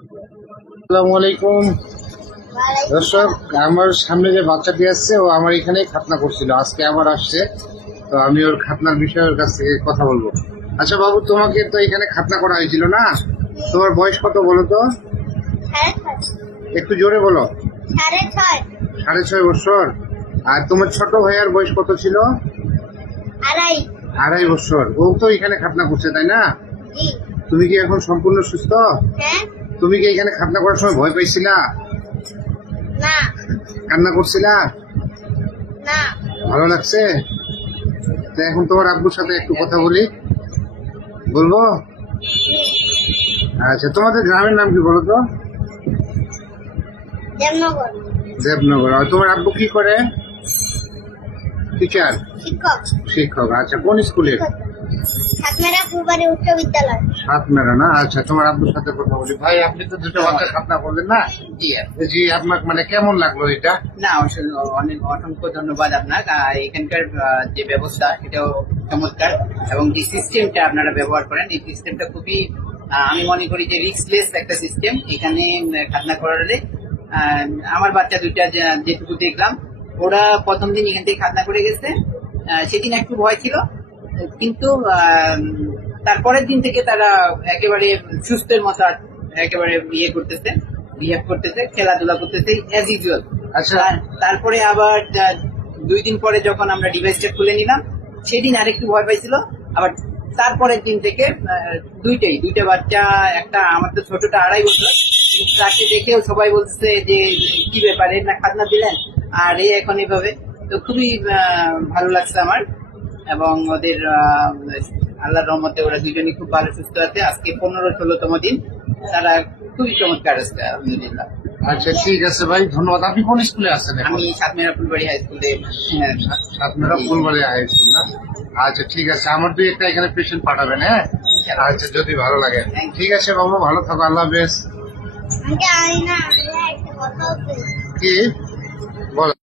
আসসালামু আলাইকুম দর্শক, আমার সামনে যে বাচ্চাটি আসছে ও আমার এখানেই খাতনা করছিল, আজকে আবার আসছে। তো আমি ওর খাতনার বিষয়ে ওর কাছ থেকে কথা বলবো। আচ্ছা বাবু, তোমাকে তো এখানে খাতনা করা হয়েছিল না? তোমার বয়স কত বলো তো? একটু জোরে বলো। 6.5 বছর। আর তোমার ছোট ভাইয়ার বয়স কত ছিল? 2.5 বছর। ও তো এখানে খাতনা করছে, তাই না? তুমি কি এখন সম্পূর্ণ সুস্থ? তুমি কি এখানে খাতনা করার সময় ভয় পাইছিলা? কান্না করছিলা? ভালো লাগছে? তো এখন তোমার আব্বুর সাথে একটু কথা বলি, বলবো? আচ্ছা, তোমাদের গ্রামের নাম কি বলো তো? দেবনগর। আর তোমার আব্বু কি করে? টিচার, শিক্ষক। আচ্ছা, কোন স্কুলে? সাতমেরা না? আচ্ছা, তোমার আব্বুর সাথে কথা বলি। ভাই, আপনি তো দুটো বাচ্চা খাতনা করলেন না? জি, আপনার মানে কেমন লাগলো এটা? না, অনেক অসংখ্য ধন্যবাদ আপনার। এখানকার যে ব্যবস্থা সেটাও চমৎকার, এবং যে সিস্টেমটা আপনারা ব্যবহার করেন এই সিস্টেমটা খুবই আমি মনে করি যে রিস্কলেস একটা সিস্টেম। এখানে খাতনা করালে আমার বাচ্চা দুইটা যেটুকু দেখলাম, ওরা প্রথম দিন এখান থেকে খাতনা করে গেছে। সেদিন একটু ভয় ছিল, কিন্তু তারপরের দিন থেকে তারা একেবারে সুস্থের মতো একেবারে করতেছে, বিহেভ করতেছে, খেলাধুলা করতেছে অ্যাজ ইউজুয়াল। আচ্ছা, তারপরে আবার 2 দিন পরে যখন আমরা ডিভাইসটা খুলে নিলাম, সেদিন আরেকটু ভয় পাইছিল। আবার তারপরের দিন থেকে দুইটা বাচ্চা, একটা আমার তো ছোটটা 2.5 বছর, তাকে দেখেও সবাই বলছে যে কি ব্যাপারে না খাতনা দিলেন আর এখন এভাবে। তো খুবই ভালো লাগছে আমার, এবং ওদের আল্লাহর রহমতে ওরা দুজনই খুব ভালো সুস্থ আছে। আজকে 15-16তম দিন, তারা খুবই চমৎকার আছে আলহামদুলিল্লাহ। আচ্ছা, ঠিক আছে ভাই, ধন্যবাদ। আপনি কোন স্কুলে আছেন? আমি সাতমেরা ফুলবাড়ি হাই স্কুলে। সাতমেরা ফুলবাড়ি হাই স্কুল না? আচ্ছা, ঠিক আছে, আমার দুই একটা এখানে পেশেন্ট পাঠাবেন, হ্যাঁ? আচ্ছা, যদি ভালো লাগে। ঠিক আছে বাবু, ভালো থাকো, আল্লাহ হাফেজ। কি বল?